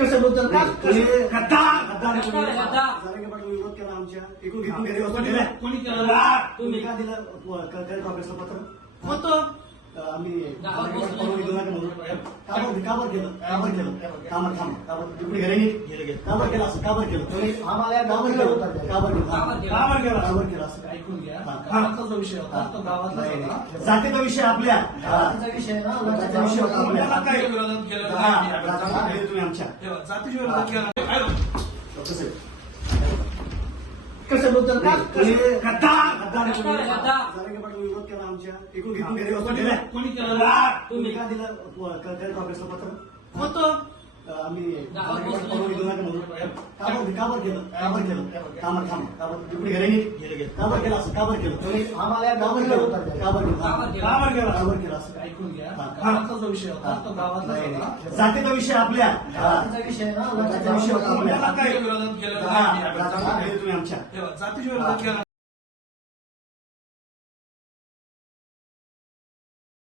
कशाबद्दल का कोणी कसं- पाटील विरोध केला आमच्या एकूण कोणी केलं. तुम्ही. का दिलं पत्र होतं आम्ही म्हणून. काबर काबर केलं? काबर केलं? काबर थांब काबर इकडे घरी. काबर केलं असं? काबर केलं? तुम्ही आम्हाला काबर केलं? काबर केलं? काबर केलं. काबर केलं? काबर केलं. असं काय ऐकून घ्या. हा. गावातला जो विषय होता तो गावातला. जातीचा विषय आपल्या. जातीचा विषय ना. जातीचा विषय होता आपल्या. आपल्याला काय विरोधात केलं. तुम्ही आमच्या जातीच्या विरोधात केलं. पाटील विरोध केला आमच्या एकूण घेऊन गेले होते कोणी केलं. तुम्ही. का दिलं प- क- काय काँग्रेसचं पत्र होतं. आम्ही काबर काबर केलं? काबर केलं? काबर थांब काबर इकडे घरी नाही. काबर केलं असं काबर केलं? तुम्ही आम्हाला काबर केलं? काबर केलं. काबर केलं. काबर केलं. काबर केलं असं. ऐकून घ्या. हा. जो विषय होता तो गावातला होता. जातीचा विषय आपल्या. जातीचा विषय ना जातीचा विषय होता आपल्या. आपल्याला काय विरोधात केलं? तुम्ही आमच्या. जातीच्या विरोधात केलं.